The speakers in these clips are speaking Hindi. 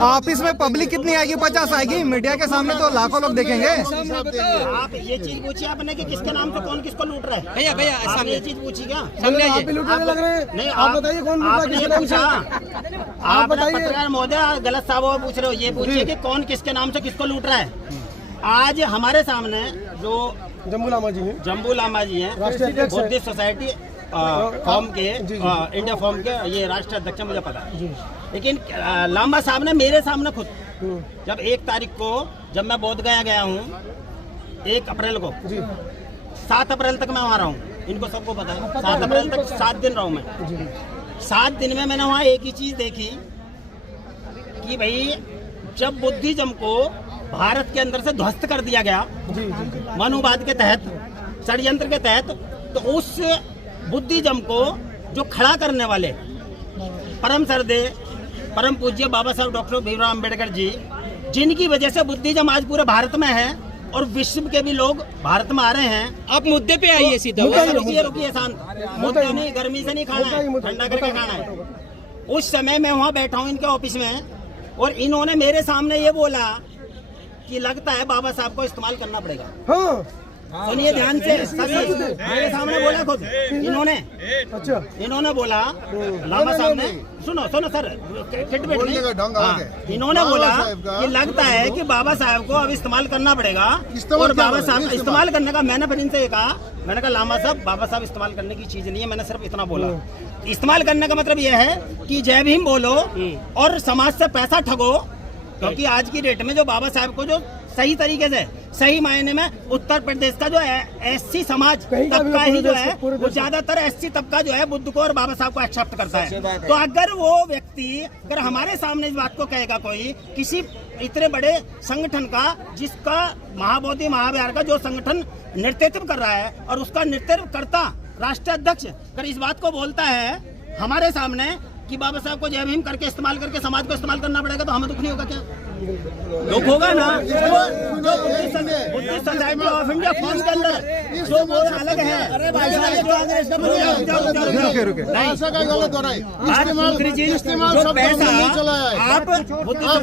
ऑफिस में पब्लिक कितनी आएगी? 50 आएगी। मीडिया के सामने तो लाखों लोग देखेंगे। आप ये चीज पूछिए आपने कि किसके नाम से कौन किसको लूट रहा है? भैया भैया आपने ये चीज पूछी क्या? आप भी लूटने लग रहे हैं। नहीं आप बताइए कौन लूट रहा है, आपने ये किसके नाम से? पूछा। आप पत्रकार महोदय गलत साहब पूछ रहे हो। ये पूछिए कि कौन किसके नाम से किसको लूट रहा है। आज हमारे सामने जो जम्बू लामा जी हैं, जम्बू लामा जी हैं, राष्ट्रीय अध्यक्ष हैं। बुद्धिस्ट सोसाइटी फॉर्म के इंडिया फॉर्म के ये राष्ट्रीय अध्यक्ष मुझे पता है। लेकिन लामा साहब ने मेरे सामने खुद जब 1 तारीख को जब मैं बोध गया हूँ 1 अप्रैल को 7 अप्रैल तक मैं वहाँ रहा हूँ। इनको सबको पता है 7 अप्रैल तक 7 दिन रहा हूँ मैं। 7 दिन में मैंने वहाँ एक ही चीज देखी कि भाई जब बुद्धिज्म को भारत के अंदर से ध्वस्त कर दिया गया मनुवाद के तहत, षड्यंत्र के तहत, तो उस बुद्धिज्म को जो खड़ा करने वाले परम सरदे परम पूज्य बाबा साहब डॉक्टर भीमराव अम्बेडकर जी, जिनकी वजह से बुद्धिज्म आज पूरे भारत में है और विश्व के भी लोग भारत में आ रहे हैं। आप मुद्दे पे आइए सीधा। रुकिए शांत। मुद्दा नहीं, गर्मी से नहीं खाना है, ठंडा करके खाना है। उस समय मैं वहाँ बैठा हूँ इनके ऑफिस में और इन्होंने मेरे सामने ये बोला कि लगता है बाबा साहब को इस्तेमाल करना पड़ेगा। हाँ। सुनिए ध्यान से, मेरे सामने बोला खुद इन्होंने। अच्छा, इन्होंने बोला लामा साहब ने, सुनो सर, इन्होंने बोला कि लगता है कि बाबा साहब को अब इस्तेमाल करना पड़ेगा। और बाबा साहब इस्तेमाल करने का मैंने फिर इनसे कहा, मैंने कहा लामा साहब बाबा साहब इस्तेमाल करने की चीज नहीं है, मैंने सिर्फ इतना बोला। इस्तेमाल करने का मतलब यह है कि जय भीम बोलो और समाज से पैसा ठगो, क्योंकि आज की डेट में जो बाबा साहब को जो सही तरीके से सही मायने में उत्तर प्रदेश का जो है एससी समाज तबका ही जो है वो ज्यादातर एससी तबका जो है बुद्ध को और बाबा साहब को एक्सेप्ट करता है। तो अगर वो व्यक्ति अगर हमारे सामने इस बात को कहेगा कोई किसी इतने बड़े संगठन का जिसका महाबोधि महाविहार का जो संगठन नेतृत्व कर रहा है और उसका नेतृत्व करता राष्ट्रीय अध्यक्ष अगर इस बात को बोलता है हमारे सामने कि बाबा साहब को जय भीम करके इस्तेमाल करके समाज को इस्तेमाल करना पड़ेगा, तो हमें दुख नहीं होगा क्या? दुख होगा ना। जो Buddhist society of India form के अंदर जो बोर्ड अलग है। अरे भाई आप Buddhist society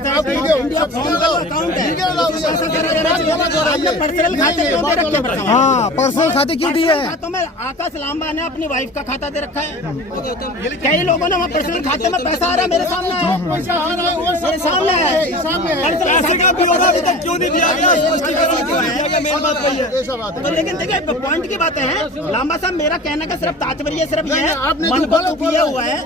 of India form का अकाउंट है, पर्सनल खाते क्यों दे रखे हैं? हाँ, पर्सनल खाते क्यों दिए हैं? खातों में आकाश लांबा ने अपनी वाइफ का खाता दे रखा है। कई लोगों ने वहाँ पर्सनल खाते में पैसा आ रहा है, मेरे सामने है, मेरे सामने है। क्यों नहीं दिया गया? तो लेकिन देखिए पॉइंट की बातें हैं लांबा साहब, मेरा कहने का सिर्फ तात्पर्य सिर्फ ये है मन को किया हुआ है।